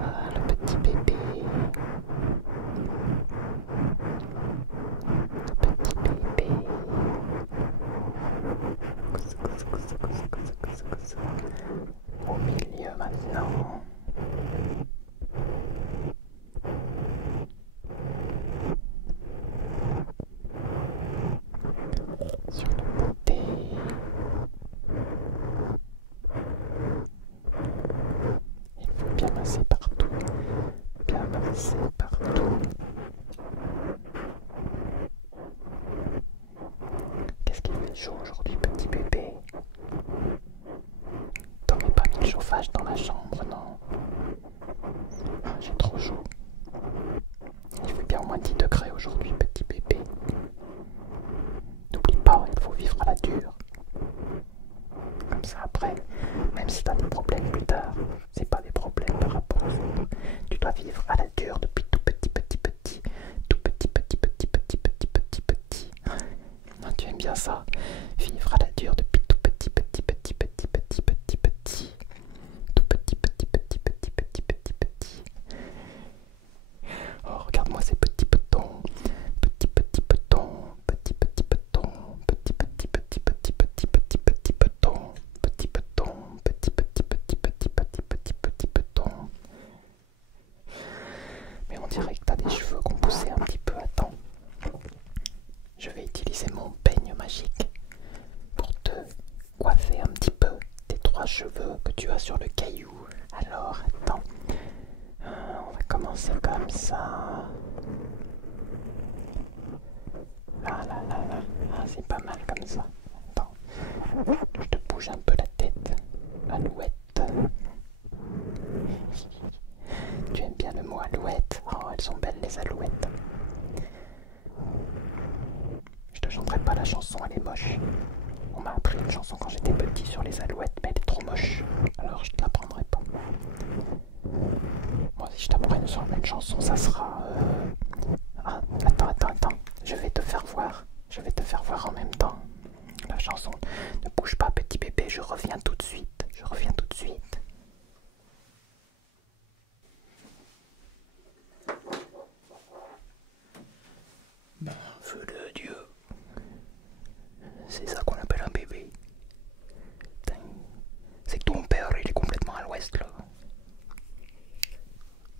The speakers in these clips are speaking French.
Ah, le petit bébé. Le petit bébé. Au milieu maintenant. Sur le côté. Il faut bien masser partout. Bien masser partout. Qu'est-ce qu'il fait chaud aujourd'hui, petit bébé? T'aurais pas mis le chauffage dans la chambre, non? Ah, j'ai trop chaud. Il fait bien au moins 10 degrés aujourd'hui, petit bébé. N'oublie pas, il faut vivre à la dure. Comme ça après, même si t'as des problèmes plus tard, c'est pas des problèmes par rapport aux autres. Tu dois vivre à la dure depuis tout petit. Tout petit. Ah, tu aimes bien ça? Vivre à la dure depuis tout petit. Tout petit. Oh, regarde-moi ces petits petons. Petits petons. Petits petons. Petits petons. Mais on dirait que t'as des cheveux qui ont poussé un petit peu. Attends. Je vais utiliser mon peigne magique pour te coiffer un petit peu tes 3 cheveux que tu as sur le caillou. Alors, attends. On va commencer comme ça. Ah, c'est pas mal comme ça. Attends. Je te bouge un peu la tête. Alouette. Tu aimes bien le mot alouette? Oh, elles sont belles les alouettes. Je te chanterai pas la chanson, elle est moche. On m'a appris une chanson quand j'étais petit sur les alouettes, mais elle est trop moche. Alors je te l'apprendrai pas. Moi, si je t'apprends une chanson, ça sera... Ah, attends. Je vais te faire voir. Je vais te faire voir en même temps. La chanson. Ne bouge pas, petit bébé, je reviens tout de suite. Ben, feu de Dieu. C'est ça qu'on appelle un bébé. C'est que ton père, il est complètement à l'ouest, là.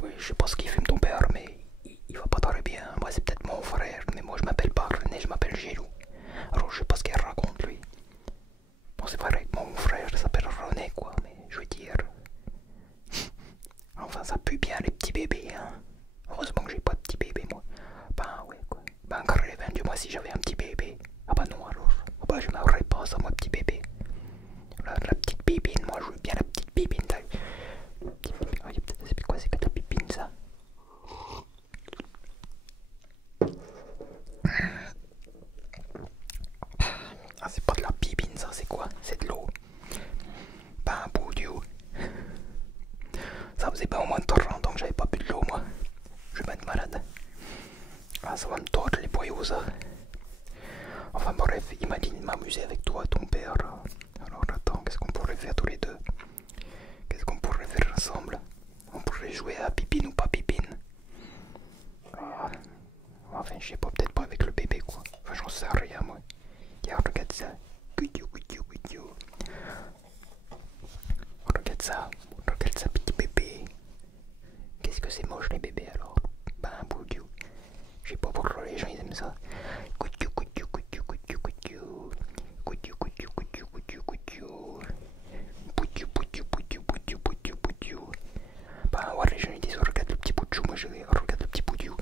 Oui, je sais pas ce qu'il fume ton père, mais il va pas très bien. Moi, c'est peut-être mon frère, mais moi, je m'appelle pas René, je m'appelle Gilou. Alors, je sais pas ce qu'il raconte, lui. Bon, c'est vrai que mon frère s'appelle René, quoi, mais je veux dire... Enfin, ça pue bien les petits bébés, hein. Heureusement que j'ai pas de petit bébé, moi. Ben, ouais, quoi. Ben, crève, dis-moi si j'avais un petit bébé. Ah bah non, alors. Ah bah, je m'aurais pas ça, moi, petit bébé. La petite bébine, moi, je veux bien la petite bébine. C'est quoi, c'est que la bébine, ça? Ah, c'est pas de la bibine, ça, c'est quoi? C'est de l'eau. Ben, beau Dieu. Ça faisait pas au moins 30 ans que j'avais pas bu de l'eau, moi. Je vais être malade. Ah, ça va me tordre les boyaux, ça. Enfin, bref, imagine m'amuser avec toi, ton père. Alors, attends, qu'est-ce qu'on pourrait faire tous les deux? Qu'est-ce qu'on pourrait faire ensemble? On pourrait jouer à pipine ou pas pipine. Ah, enfin, je sais pas, peut-être pas avec le bébé, quoi. Enfin, j'en sais rien, moi. Regarde, regarde ça. Regarde ça, petit bébé. Qu'est-ce que c'est moche, les bébés, alors? Ben, beau Dieu. Je sais pas pourquoi les gens ils aiment ça. Bah ouais, les gens ils disent regarde le petit bout de chou, moi je regarde le petit bout de chou.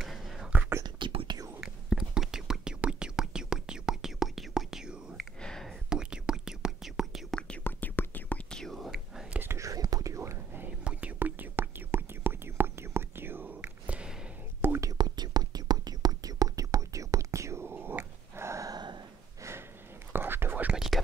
Regarde le petit bout de chou. Qu'est-ce que je fais, bout de chou? Quand je te vois, je me dis qu'à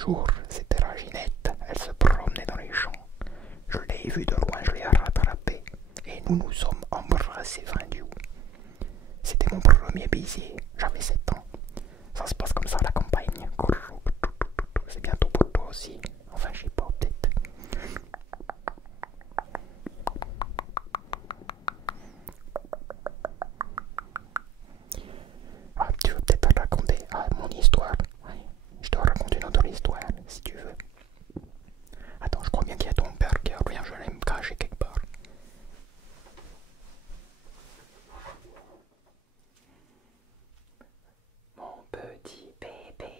jour, c'était la Ginette. Elle se promenait dans les champs. Je l'ai vue de loin, je l'ai rattrapée. Et nous nous sommes embrassés fin du haut. C'était mon premier baiser. J'avais 7 ans. Ça se passe comme ça à la campagne. C'est bientôt pour toi aussi. Enfin, je sais pas, peut-être. Ah, tu veux peut-être raconter mon histoire? Oui. Je te raconte une autre histoire, si tu veux. Attends, je crois bien qu'il y a ton père qui revient, je vais me cacher quelque part. Mon petit bébé.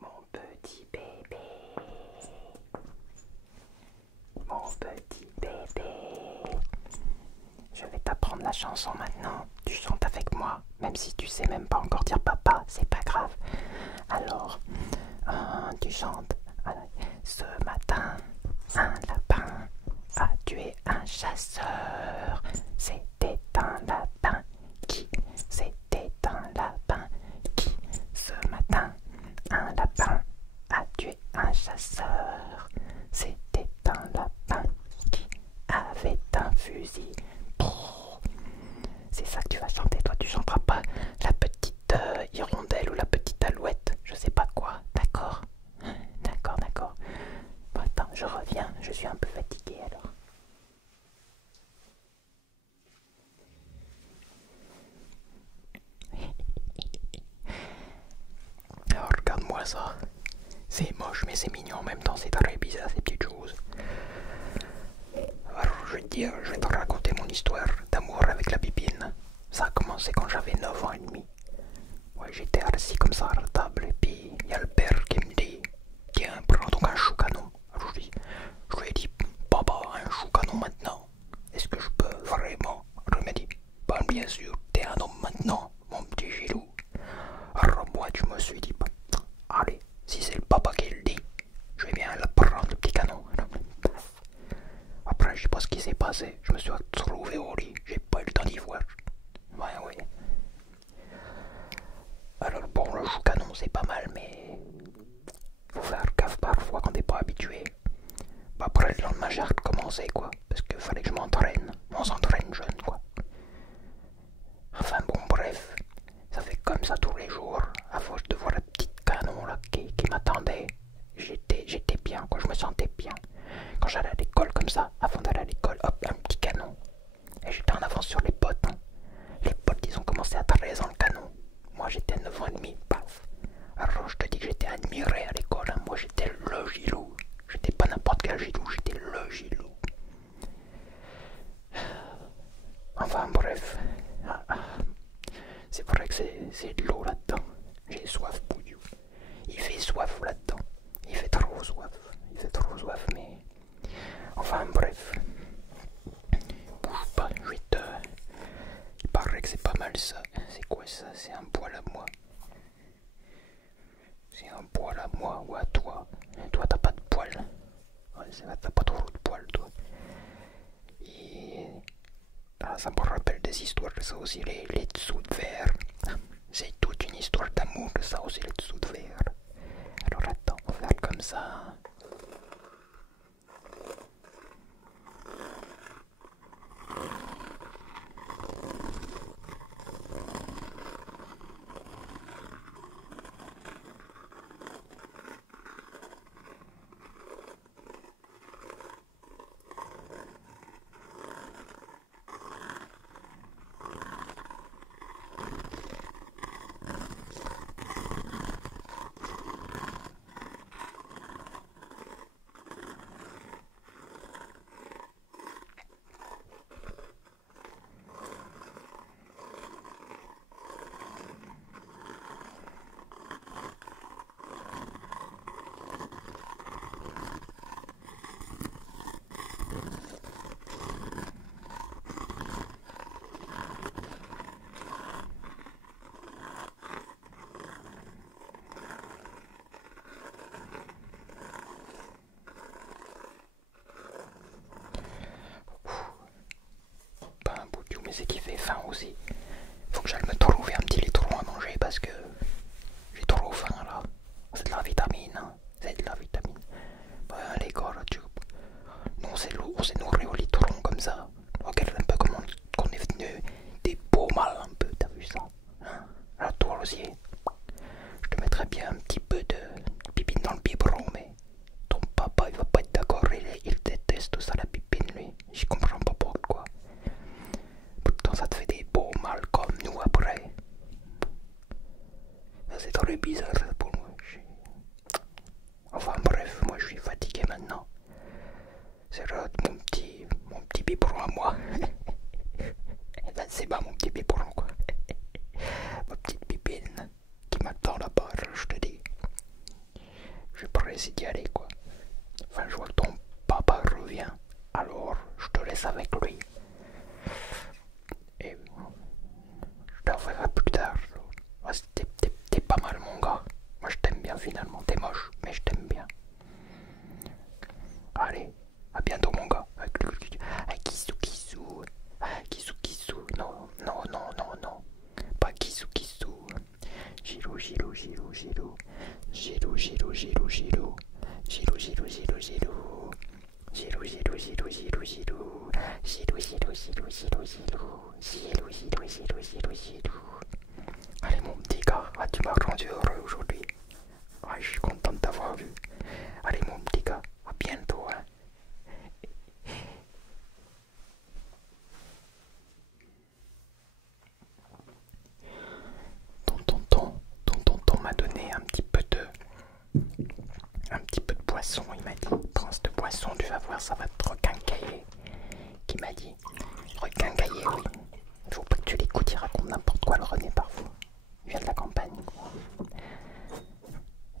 Mon petit bébé. Mon petit bébé. Je vais t'apprendre la chanson maintenant. Tu chantes avec moi, même si tu sais même pas encore dire papa, c'est pas grave. Alors, tu chantes. Ce matin, un lapin a tué un chasseur. C'était un lapin qui, c'était un lapin qui. Ce matin, un lapin a tué un chasseur. C'était un lapin qui avait un fusil. C'est ça que tu vas chanter, toi tu chanteras pas la petite hirondelle ou la petite alouette, je sais pas quoi, d'accord? D'accord, d'accord. Bon, attends, je reviens, je suis un peu fatigué alors. Alors regarde-moi ça, c'est moche mais c'est mignon en même temps, c'est très bizarre ces petites choses. Alors je vais te raconter mon histoire d'amour avec la bibine. Ça a commencé quand j'avais 9 ans et demi. Ouais, j'étais assis comme ça à la table et puis il y a le père qui me dit tiens, prends donc un chou canon. Alors je lui ai dit papa, un chou canon maintenant, est-ce que je peux vraiment? Alors il m'a dit ben bien sûr, t'es un homme maintenant, mon petit Gilou. Alors moi je me suis dit allez, si c'est le papa qui le dit, je vais bien le prendre le petit canon. Après je sais pas ce qui s'est passé, je me suis retrouvé au lit, j'ai pas eu le temps d'y voir. Ouais, ouais. Alors bon, le chou canon c'est pas mal, mais faut faire gaffe parfois quand t'es pas habitué. Bah après le lendemain j'ai recommencé quoi, parce qu'il fallait que je m'entraîne. On s'entraîne jeune quoi. Enfin bon bref, ça fait comme ça tous les jours, à force de voir la petite canon là qui m'attendait. J'étais bien quoi, je me sentais bien. Quand j'allais à l'école comme ça, avant d'aller à l'école, hop, un petit canon. Et j'étais en avance sur les potes. Hein. Les potes ils ont commencé à 13 ans le canon. Moi j'étais 9 ans et demi, paf. Alors je te dis que j'étais admiré à l'école, hein. Moi j'étais le Gilou. J'étais pas n'importe quel Gilou, j'étais le Gilou. Enfin bref. C'est vrai que c'est de l'eau là-dedans. J'ai soif, bouillou. Il fait soif là-dedans. Il fait trop soif. Il fait trop soif, mais... Enfin bref. Bouge pas, je vais te... Il paraît que c'est pas mal ça. C'est quoi ça? C'est un poil à moi. C'est un poil à moi ou à toi? Toi t'as pas de poil. Ouais, t'as pas trop de poil toi. Et... Ah, ça me rappelle des histoires, ça aussi, les dessous de verre. C'est toute une histoire d'amour, ça aussi, les dessous de verre. Alors attends, on va faire comme ça. Mais c'est qu'il fait faim aussi. Faut que j'aille me trouver un petit litron à manger parce que j'ai trop faim là. gosier. Je te mettrais bien un petit peu de pipine dans le biberon, mais ton papa il va pas être d'accord, il déteste ça la pipine lui. J'y comprends pas pourquoi. Pourtant ça te fait des beaux mal comme nous après. C'est très bizarre ça pour moi. Enfin bref, moi je suis fatigué maintenant. C'est mon petit biberon à moi. Et ben c'est pas mon petit biberon quoi. Ma petite pipine qui m'attend là-bas, je te dis. Je suis pressé d'y aller quoi. Enfin je vois que ton papa revient. Alors je te laisse avec lui. Et je te reverrai plus tard. T'es pas mal mon gars. Moi je t'aime bien finalement. T'es moche, mais je t'aime bien. Allez, à bientôt mon gars. Kissou kissou. Kissou kissou. Non, non, non, non, non. Pas kissou kissou. Gilou, gilou, gilou, gilou. Gilou, gilou, gilou, gilou. Gilou, gilou, gilou, gilou. Gilou, gilou, gilou, gilou, gilou. Gilou, gilou, gilou, gilou, gilou. Gilou, gilou, gilou, gilou, gilou. Allez mon petit gars, tu m'as rendu heureux aujourd'hui. Je suis content de t'avoir vu. Allez mon petit gars, à bientôt. Ton tonton m'a donné un petit peu de boisson. Il m'a dit, prends cette boisson, tu vas voir, ça va te requincailler. Qui m'a dit, requincailler, oui. Il faut pas que tu l'écoutes, il raconte n'importe quoi le René parfois. Il vient de la campagne, quoi.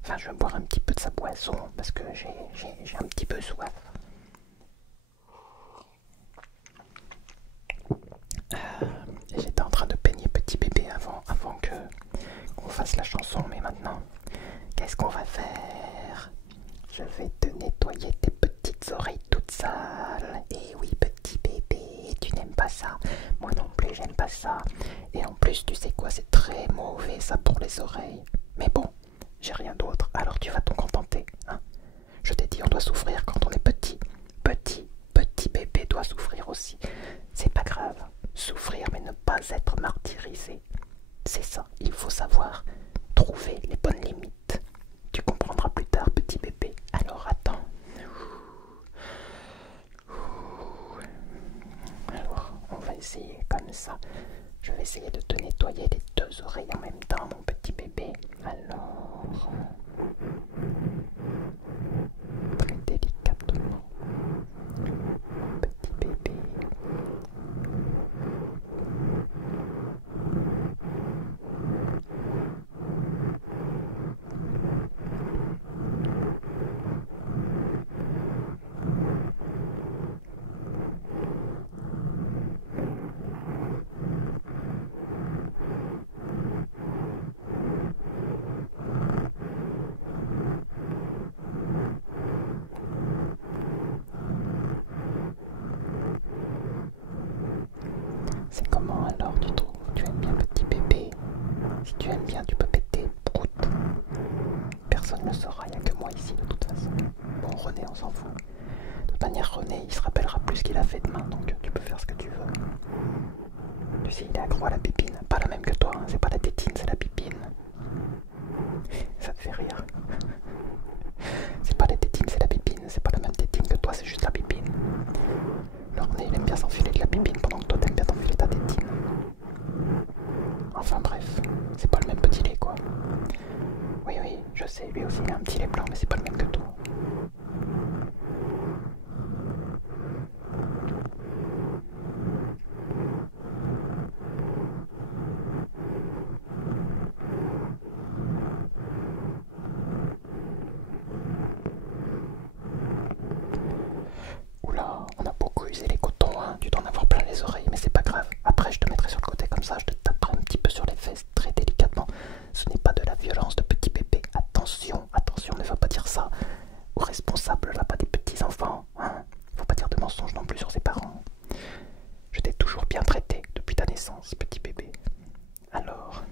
Enfin, je vais boire un petit peu de sa boisson parce que j'ai un petit peu soif. J'étais en train de peigner petit bébé avant qu'on fasse la chanson, mais maintenant, qu'est-ce qu'on va faire? Je vais te nettoyer tes petites oreilles toutes sales. Et oui, petit bébé, tu n'aimes pas ça. Moi non plus, j'aime pas ça. Et en plus, tu sais quoi, c'est très mauvais ça pour les oreilles. Mais bon, j'ai rien d'autre, alors tu vas t'en contenter. Hein, je t'ai dit, on doit souffrir quand on est petit. Petit bébé doit souffrir aussi. C'est pas grave. Souffrir mais ne pas être martyrisé. C'est ça, il faut savoir trouver les bonnes limites. Tu comprendras plus tard, petit bébé. Alors attends. Alors, on va essayer comme ça. Je vais essayer de te nettoyer les deux oreilles en même temps, mon petit bébé. Alors, très délicatement, mon petit bébé. C'est comment alors tu trouves? Tu aimes bien petit bébé? Si tu aimes bien, tu peux péter prout. Personne ne le saura, il n'y a que moi ici de toute façon. Bon, René, on s'en fout. De toute manière, René, il se rappellera plus ce qu'il a fait demain, donc tu peux faire ce que tu veux. Tu sais, il est accro à la pipine. Pas la même que toi, hein. C'est pas la tétine, c'est la pipine. Ça te fait rire. C'est pas la tétine, c'est la pipine. C'est pas la même tétine que toi, c'est juste la pipine. Le René, il aime bien s'enfiler de la pipine pendant que toi t'aimes bien t'enfiler ta tétine. Enfin bref, c'est pas le même petit lait quoi. Oui, je sais, lui aussi il a un petit lait blanc, mais c'est pas le même que toi. Oula, on a beaucoup usé les cotons, hein. Tu dois en avoir plein les oreilles, mais c'est pas grave. Après, je te mettrai sur le côté comme ça, je te taperai un petit peu sur les fesses très délicatement. Ce n'est pas de la violence de petit bébé. Attention, attention, ne va pas dire ça aux responsables là-bas des petits enfants. Hein. Faut pas dire de mensonges non plus sur ses parents. Je t'ai toujours bien traité depuis ta naissance, petit bébé. Alors...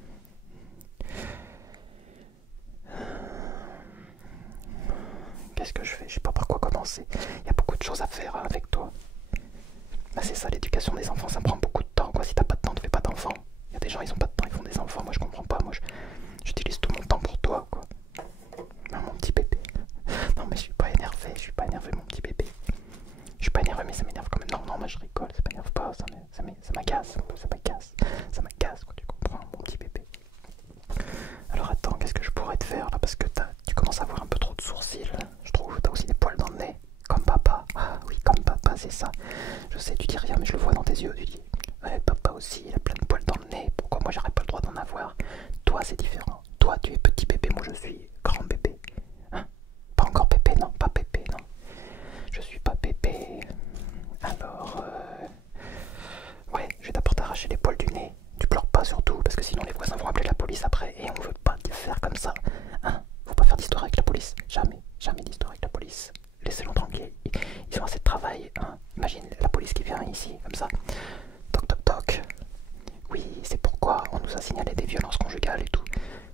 qu'est-ce que je fais? Je sais pas par quoi commencer. Il y a beaucoup de choses à faire hein, avec toi. Bah c'est ça, l'éducation des enfants, ça prend beaucoup de temps. Quoi. Si t'as pas de temps, ne fais pas d'enfants. Il y a des gens, ils ont pas de temps, ils font des enfants. Moi, je comprends pas. Moi, faire là parce que tu commences à avoir un peu trop de sourcils. Je trouve, t'as aussi des poils dans le nez. Comme papa. Ah oui, comme papa, c'est ça. Je sais, tu dis rien, mais je le vois dans tes yeux. Tu dis, ouais, papa aussi, il a plein de poils dans le nez. Pourquoi moi j'aurais pas le droit d'en avoir? Toi, c'est différent. Toi, tu es petit bébé, moi je suis grand bébé. Hein? Pas encore bébé, non, pas bébé, non. Je suis pas bébé. Alors, ouais, je vais d'abord t'arracher les poils du nez. Tu pleures pas surtout, parce que sinon les voisins vont appeler la police après et on veut pas te faire comme ça. Hein? Faut pas faire d'histoire avec la police. Jamais, jamais d'histoire avec la police. Laissez-les tranquilles. Ils ont assez de travail. Hein? Imagine la police qui vient ici, comme ça. Toc toc toc. Oui, c'est pourquoi on nous a signalé des violences conjugales et tout.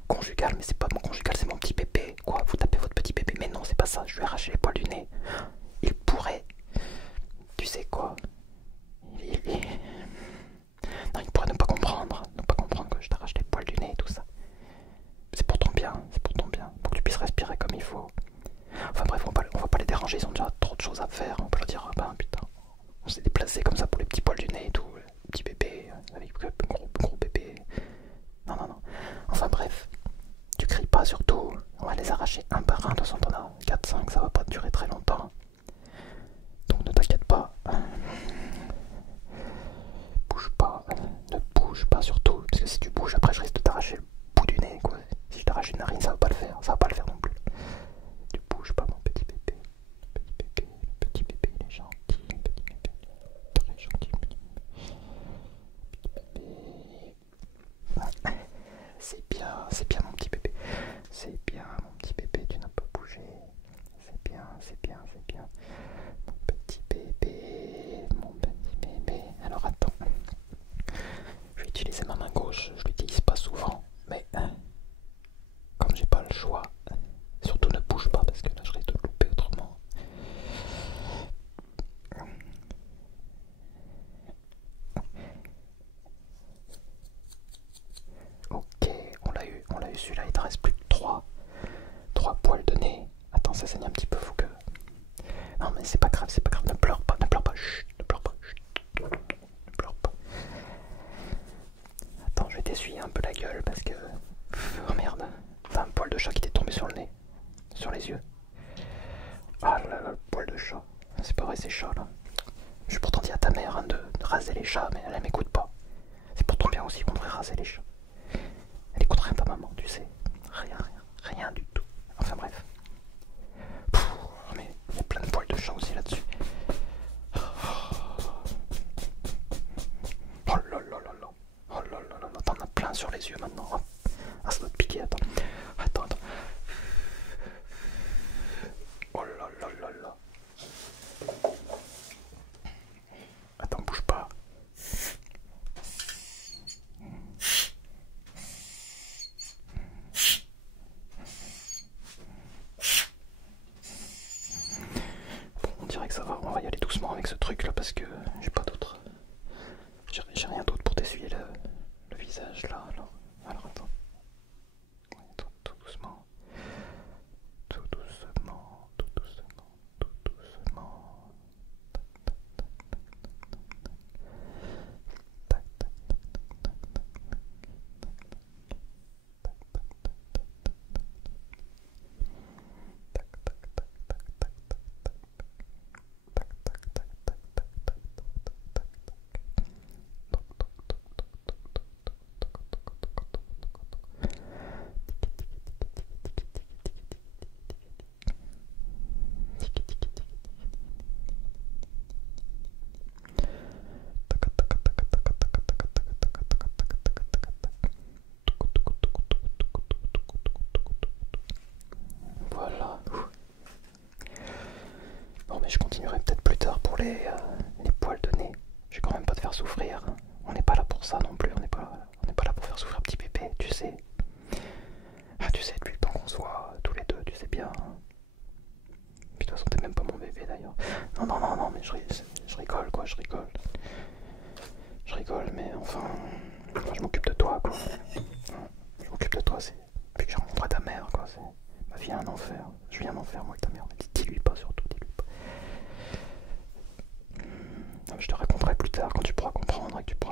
Conjugales, mais c'est pas mon conjugal, c'est mon petit bébé. Quoi? Vous tapez votre petit bébé? Mais non, c'est pas ça. Je lui ai arraché les poils du nez. Il pourrait. Tu sais quoi? Non, il pourrait ne pas comprendre. Ne pas comprendre que je t'arrache les poils du nez et tout ça. C'est pour ton bien, c'est pour ton bien. Pour que tu puisses respirer comme il faut. Enfin bref, on va pas les déranger, ils ont déjà trop de choses à faire. On peut leur dire, ah ben putain, on s'est déplacé comme ça pour les petits poils du nez et tout. Petit bébé, avec gros bébé. Non, non, non. Enfin bref, tu cries pas surtout. On va les arracher un par un. De toute façon, t'en as 4-5, ça va pas durer très longtemps. Donc ne t'inquiète pas. Bouge pas. Ne bouge pas surtout. Parce que si tu bouges, après je risque de t'arracher le bout du nez, quoi. Si je t'arrache une narine, ça va pas le faire. Ça va pas le faire non plus. Tu bouges pas, mon petit bébé. Le petit bébé, il est gentil. Le petit bébé, très gentil. Petit bébé. C'est bien mon petit bébé. C'est bien mon petit bébé, tu n'as pas bougé. C'est bien, c'est bien, c'est bien. Mon petit bébé, mon petit bébé. Alors attends. Je vais utiliser ma main gauche, je l'utilise pas souvent, mais comme j'ai pas le choix, surtout ne bouge pas parce que là je risque de le louper autrement. Ok, on l'a eu celui-là, il te reste plus que 3 poils de nez. Attends, ça saigne un petit peu, faut que... Non mais c'est pas grave, ne pleure pas, chut, ne pleure pas, chut, ne pleure pas. Attends, je vais t'essuyer un peu la gueule parce que... Oh merde, t'as un poil de chat qui t'est tombé sur le nez, sur les yeux. Ah là là, le poil de chat, c'est pas vrai ces chats là. Je vais pourtant dire à ta mère hein, de raser les chats, mais elle m'écoute pas. C'est pour ton bien aussi qu'on devrait raser les chats. Elle écoute rien ta maman, tu sais. Rien du tout. Enfin bref. Mais il y a plein de poils de chat aussi là-dessus. Oh là là là là. Oh là là là là. T'en as plein sur les yeux maintenant. Ah, ça doit te piquer, attends. Attends. Oh là là là là. Attends, bouge pas. Bon, on dirait que ça va. On va y aller doucement avec ce truc là parce que j'ai pas d'autre. J'ai rien d'autre pour t'essuyer le visage là. Alors attends. Tout doucement. Tout doucement. Tout doucement. Tout doucement. Tac, tac, tac, voilà. Bon mais je continuerai peut-être plus tard pour les poils de nez. Je vais quand même pas te faire souffrir. On n'est pas là pour ça non plus. On n'est pas là pour faire souffrir un petit bébé, tu sais. Ah tu sais, depuis le temps qu'on soit tous les deux, tu sais bien. Puis de toute façon t'es même pas mon bébé d'ailleurs. Non mais je rigole quoi, je rigole. Je rigole mais enfin je m'occupe de toi quoi. Je m'occupe de toi, c'est depuis que j'ai rencontré ta mère quoi. Ma vie est un enfer. Je viens d'en faire moi avec ta mère. Mais dis-lui pas surtout, dis-lui pas. Je te raconterai plus tard quand tu pourras comprendre et que tu pourras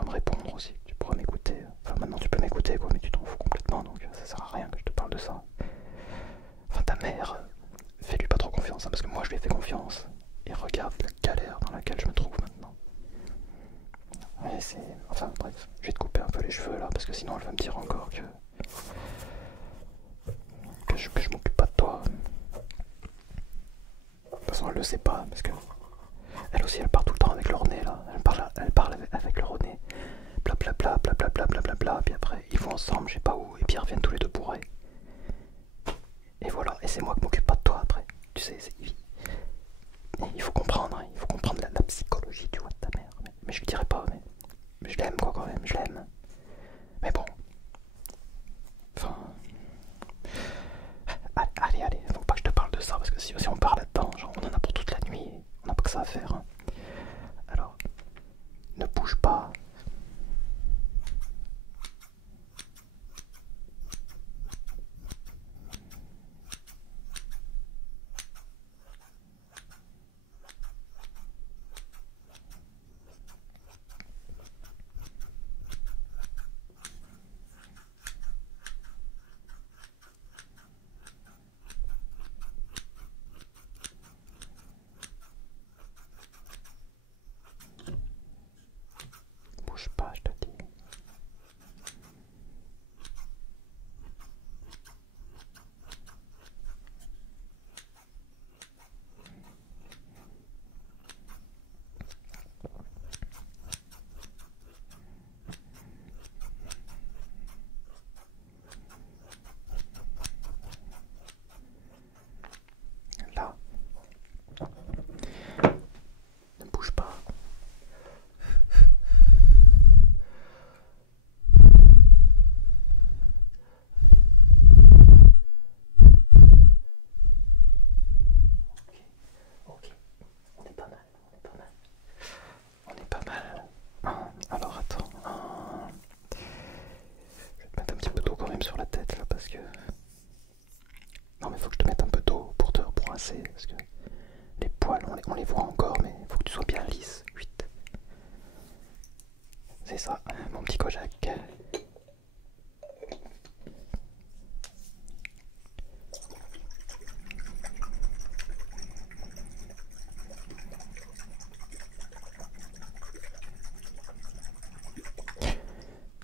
sais pas, parce que elle aussi elle parle tout le temps avec leur nez là. Elle parle avec leur nez. Blablabla, blablabla, blablabla. Puis après ils vont ensemble, je sais pas où, et puis ils reviennent tous les deux bourrés. Et voilà, et c'est moi qui m'occupe pas de toi après. Tu sais, il faut comprendre, hein, il faut comprendre la psychologie, tu vois, de ta mère. Mais je lui dirais pas, mais je l'aime quoi quand même, je l'aime. Mais bon. Enfin. Allez, faut pas que je te parle de ça, parce que si on parle là-dedans, genre, on en a pour toute la nuit, on n'a pas que ça à faire. Hein. Alors, ne bouge pas. Bouge pas, je te dis. Là. Ne bouge pas. Ok, on est pas mal, on est pas mal. On est pas mal. Alors attends. Je vais te mettre un petit peu d'eau quand même sur la tête là parce que. Non mais faut que je te mette un peu d'eau pour te brasser parce que les poils on les voit encore mais faut que tu sois bien lisse. Vite. C'est ça, mon petit Kojak.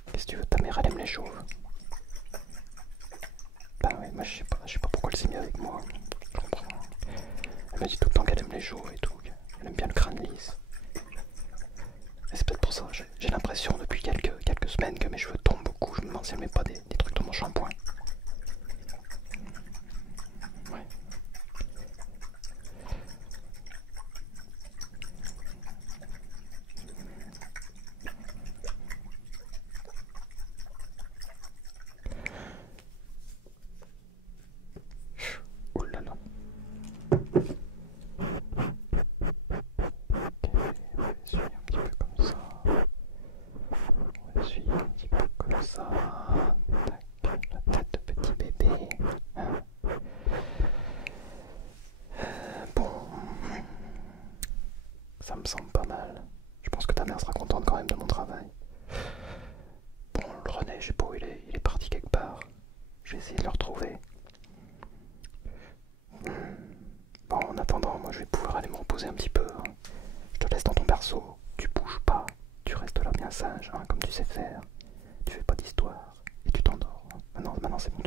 Qu'est-ce que tu veux, ta mère elle aime les chauves. Bah oui, moi je sais pas pourquoi elle s'est mise avec moi. Je comprends. Elle m'a dit tout le temps qu'elle aime les chauves et tout, qu'elle aime bien le crâne lisse. Et c'est peut-être pour ça, j'ai l'impression depuis quelques semaines que mes cheveux tombent beaucoup. Je me demande si elle met pas des trucs dans mon shampoing. Ouais. Ouh là là. Ok, on va essuyer un petit peu comme ça. On va essuyer un petit peu comme ça. Tac, la tête de petit bébé. Hein. Bon, ça me semble pas mal. Je pense que ta mère sera contente quand même de mon travail. Bon, le René, je sais pas où il est parti quelque part. Je vais essayer de le retrouver. Bon, en attendant, moi je vais pouvoir aller me reposer un petit peu. Hein. Je te laisse dans ton berceau, tu bouges pas, tu restes là bien sage, hein, comme tu sais faire. Tu fais pas d'histoire et tu t'endors. Maintenant c'est bon,